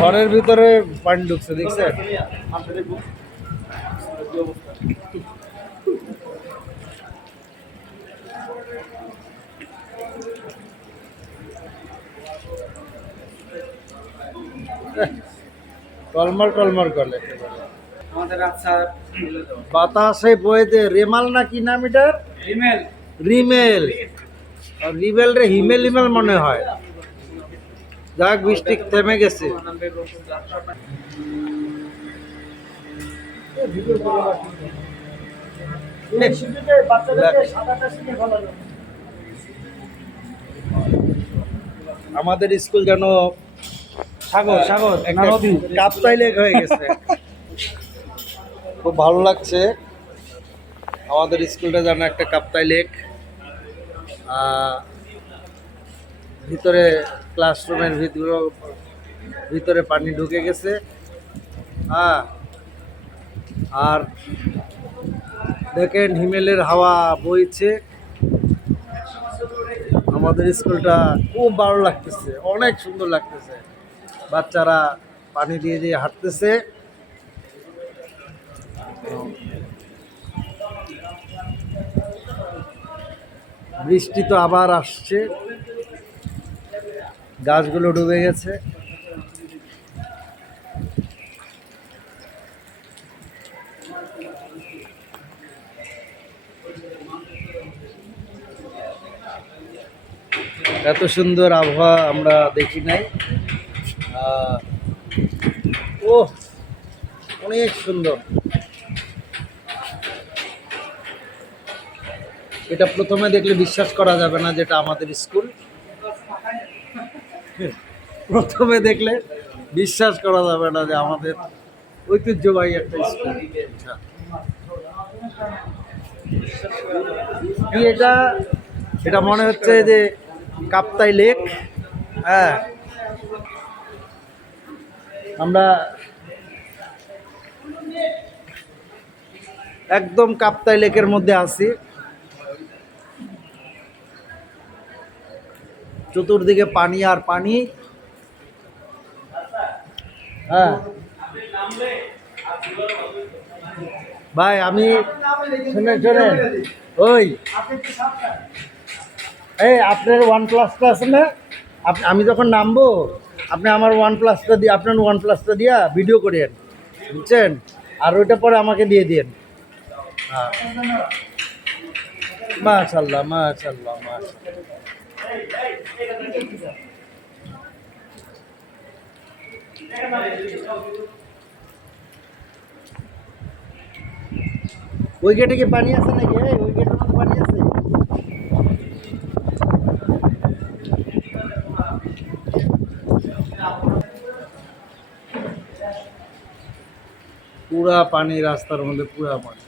ঘরের ভিতরে পানি ঢুকছে দেখছেন? টলমল টলমল করে আচ্ছা বাতাসে বয়েতে রেমাল না কি নাম এটার? ইমেল রিমেল। রিমেল রে হিমেল হিমেল মনে হয়। যাক বৃষ্টি থেমে গেছে। আমাদের স্কুল যেন সাগর সাগর নদী কাপ্তাই লেক হয়ে গেছে। খুব ভালো লাগছে। আমাদের স্কুলটা যেন একটা কাপ্তাই লেক আহ, ভিতরে ক্লাসরুমের ভিতরে ভিতরে পানি ঢুকে গেছে। হ্যাঁ। আর দেখেন হিমেলের হাওয়া বইছে। আমাদের স্কুলটা খুব ভালো লাগতেছে, অনেক সুন্দর লাগতেছে। বাচ্চারা পানি দিয়ে দিয়ে হাঁটতেছে। বৃষ্টি তো আবার আসছে। গাছগুলো ডুবে গেছে। এত সুন্দর আবহাওয়া আমরা দেখি নাই। ও অনেক সুন্দর। এটা প্রথমে দেখলে বিশ্বাস করা যাবে না যেটা আমাদের স্কুল। প্রথমে দেখলে বিশ্বাস করা যাবে না যে আমাদের ঐতিহ্যবাহী একটা স্কুল এটা? এটা মনে হচ্ছে যে কাপ্তাই লেক। হ্যাঁ। আমরা একদম কাপ্তাই লেকের মধ্যে আছি। চতুর্দিকে পানি আর পানি। হ্যাঁ। ভাই, আমি শুনেন শুনেন। ওই। এই, আপনার ওয়ান প্লাসটা আছে না? আমি যখন নামবো, আপনি আমার ওয়ান প্লাসটা দিয়ে আপনার ওয়ান প্লাসটা দিয়া ভিডিও করেন বুঝছেন? আর ওইটা পরে আমাকে দিয়ে দিন হ্যাঁ। মাশাল্লাহ মাশাল্লাহ মাশাল্লাহ। ওই গেটে কি পানি আছে নাকি? এই, ওই গেটের মধ্যে পানি আছে? পুরা পানি রাস্তার মধ্যে পুরা পানি।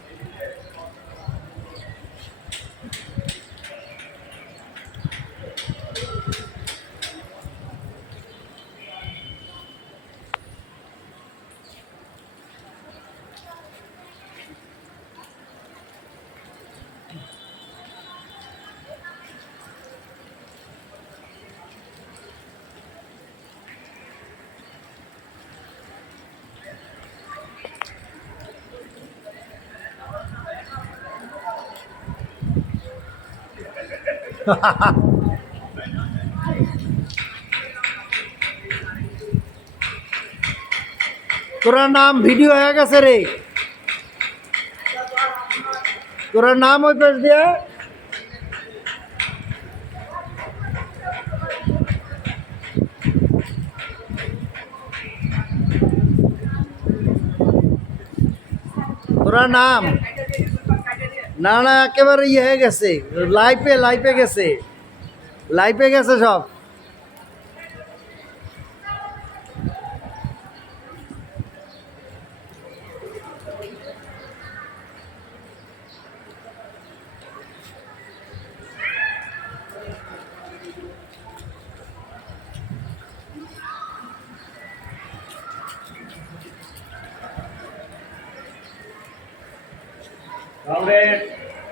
তোরা নাম ভিডিও হয়ে গেছে রে তোরা নাম ওই পেজ দিয়ে তোরা নাম না না একেবারে ইয়ে হয়ে গেছে। লাইফে লাইফে গেছে। লাইফে গেছে সব।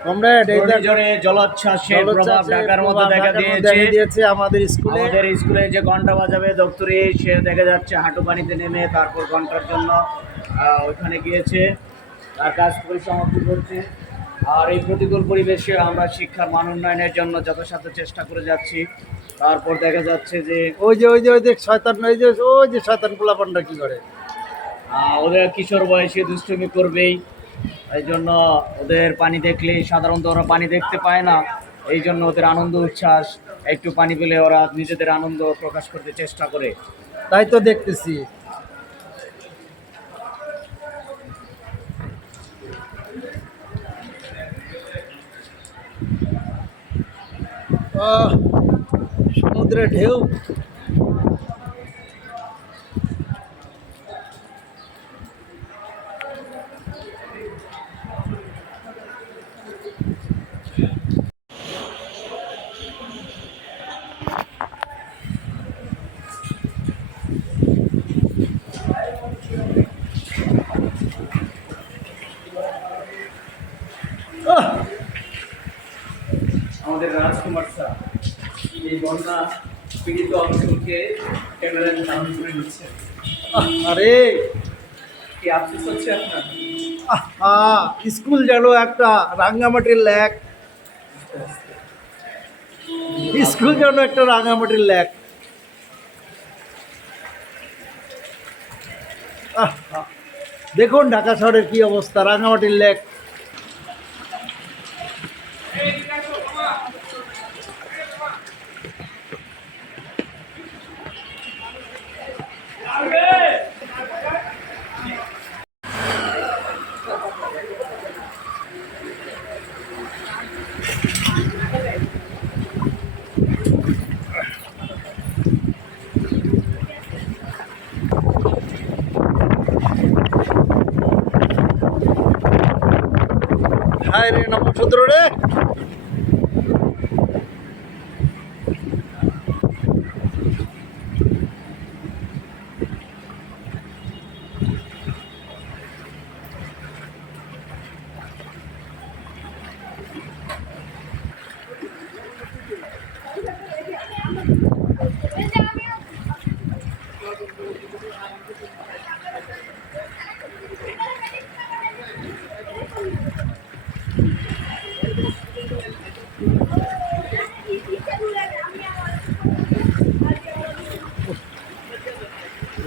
কমরেড এই দেখ ঘূর্ণিঝড়ে জলোচ্ছ্বাসের প্রভাব ঢাকার মধ্যে দেখা দিয়েছে। আমাদের স্কুলে। আমাদের স্কুলে যে ঘণ্টা বাজাবে দপ্তরে সে দেখা যাচ্ছে হাঁটু পানিতে নেমে তারপর ঘণ্টার জন্য ওইখানে গিয়েছে। তার কাজ পরিসমাপ্তি করছে। আর এই প্রতিকূল পরিবেশে আমরা শিক্ষার মান উন্নয়নের জন্য যথাসাধ্য চেষ্টা করে যাচ্ছি। তারপর দেখা যাচ্ছে যে ওই যে ওই যে ওই যে শয়তান ওই যে ওই যে শয়তান পোলাপানটা কি করে? ওদের কিশোর বয়সে দুষ্টুমি করবেই। এই জন্য ওদের পানি দেখলেই সাধারণত ওরা পানি দেখতে পায় না। এই জন্য ওদের আনন্দ, উচ্ছ্বাস, একটু পানি পেলে ওরা নিজেদের আনন্দ প্রকাশ করতে চেষ্টা করে। তাই তো দেখতেছি। সমুদ্রে ঢেউ। এই বন্যা পীড়িত অঞ্চলকে ক্যামেরায় ধারণ করে নিচ্ছে। আরে! কি আফসোস হচ্ছে আপনার? আহা! স্কুল যেন একটা রাঙ্গামাটির ল্যাক স্কুল যেন একটা রাঙ্গামাটির ল্যাক দেখুন ঢাকা শহরের কি অবস্থা রাঙ্গামাটির লেক। হায় রে নমসূত্র রে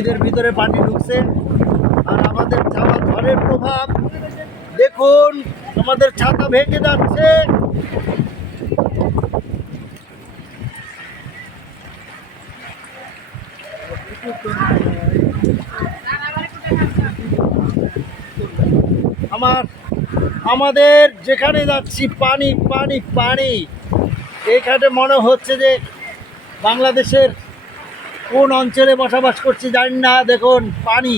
মসজিদের ভিতরে পানি ঢুকছে। আর আমাদের ছাতা ঝড়ের প্রভাব। দেখুন, আমাদের ছাতা ভেঙে যাচ্ছে। আমার, আমাদের যেখানে যাচ্ছি, পানি পানি পানি। এখানে মনে হচ্ছে যে বাংলাদেশের কোন অঞ্চলে বসবাস করছি জানি না, দেখুন, পানি।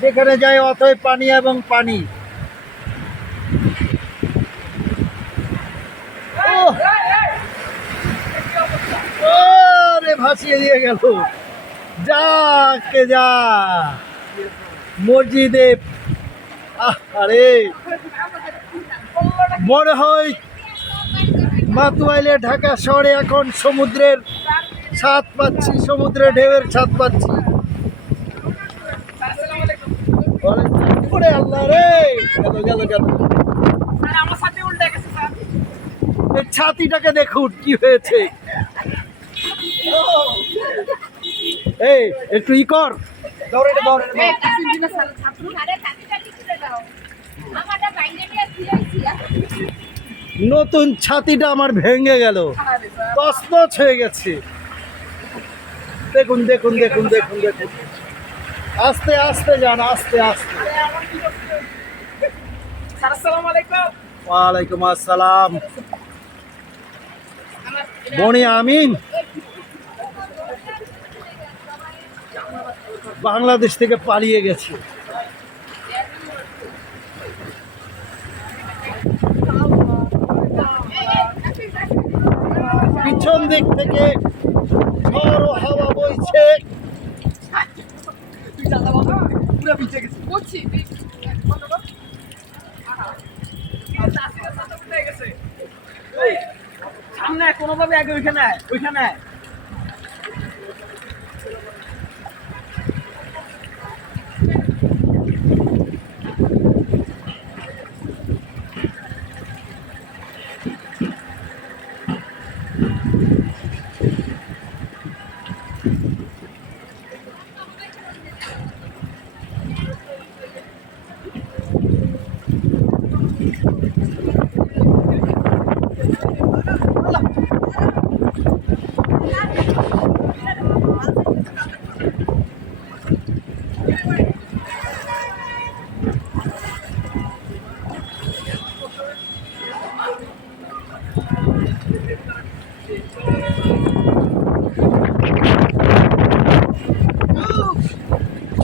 যেখানে যাই অতই পানি এবং পানি। ভাসিয়ে দিয়ে গেল। যা কে যা। মসজিদে আরে। মনে হয় মাতুয়াইলে ঢাকা শহরে এখন সমুদ্রের ছাদ পাচ্ছি, সমুদ্রে ঢেউয়ের ছাদ পাচ্ছি। আল্লাহ রে গেল ছাতিটাকে দেখুন, কি হয়েছে? এই, একটু ই কর। নতুন ছাতিটা আমার ভেঙে গেল। তছনছ হয়ে গেছে। দেখুন দেখুন দেখুন দেখুন দেখুন। আস্তে আস্তে যান আস্তে আস্তে। ওয়ালাইকুম আসসালাম। বনি আমিন। বাংলাদেশ থেকে পালিয়ে গেছে। পিছন দিক থেকে ঝড় হাওয়া বইছে। সামনে কোনোভাবে আগে ওইখানে ওইখানে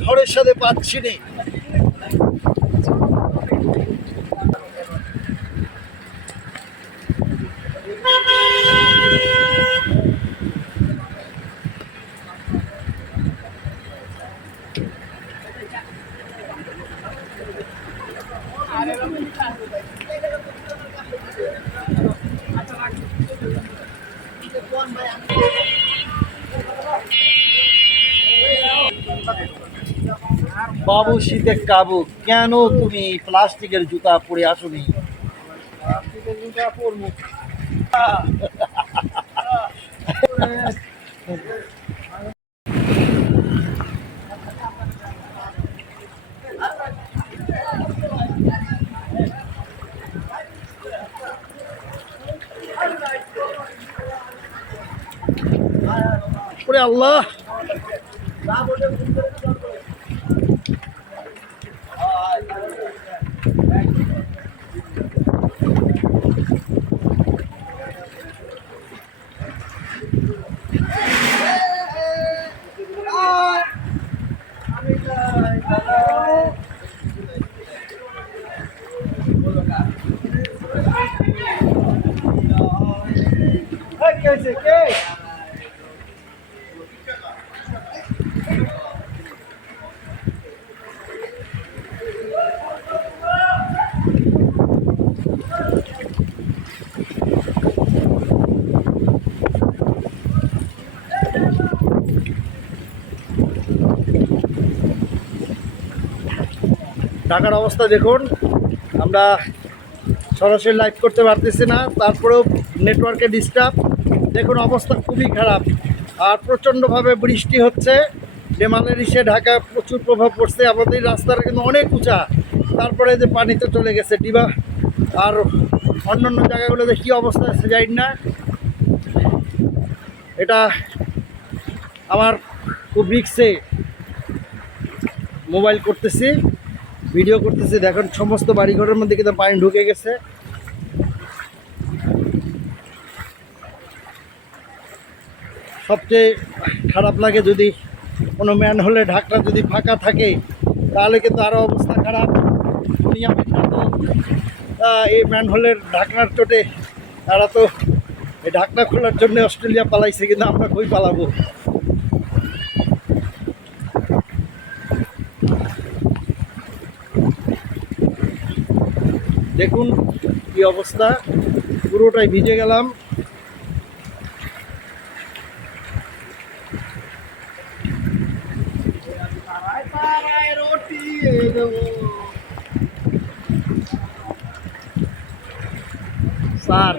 ঝড়ের সাথে পাচ্ছি নে বাবু শীতে কাবু কেন তুমি প্লাস্টিকের জুতা পরে আসোনি? ওরে আল্লাহ ঢাকার অবস্থা দেখুন। আমরা সরাসরি লাইভ করতে পারতেছি না, তারপরেও নেটওয়ার্কে ডিস্টার্ব দেখুন, অবস্থা খুবই খারাপ। আর প্রচণ্ডভাবে বৃষ্টি হচ্ছে। ডেমালের ইসে ঢাকায় প্রচুর প্রভাব পড়ছে। আমাদের রাস্তাটা কিন্তু অনেক উঁচা। তারপরে যে পানিতে চলে গেছে ডিবা। আর অন্যান্য জায়গাগুলোতে কী অবস্থা আছে জানি না। এটা আমার খুব রিক্সে মোবাইল করতেছি। ভিডিও করতেছি দেখুন সমস্ত বাড়িঘরের মধ্যে কিন্তু পানি ঢুকে গেছে। সবচেয়ে খারাপ লাগে যদি কোনো ম্যান হলে ঢাকনা যদি ফাঁকা থাকে তাহলে কিন্তু আরও অবস্থা খারাপ। বিখ্যাত আহ, এই ম্যান হোলের ঢাকনার চোটে তারা তো এই ঢাকনা খোলার জন্য অস্ট্রেলিয়া পালাইছে কিন্তু আমরা কই পালাবো? দেখুন কি অবস্থা। পুরোটাই ভিজে গেলাম। স্যার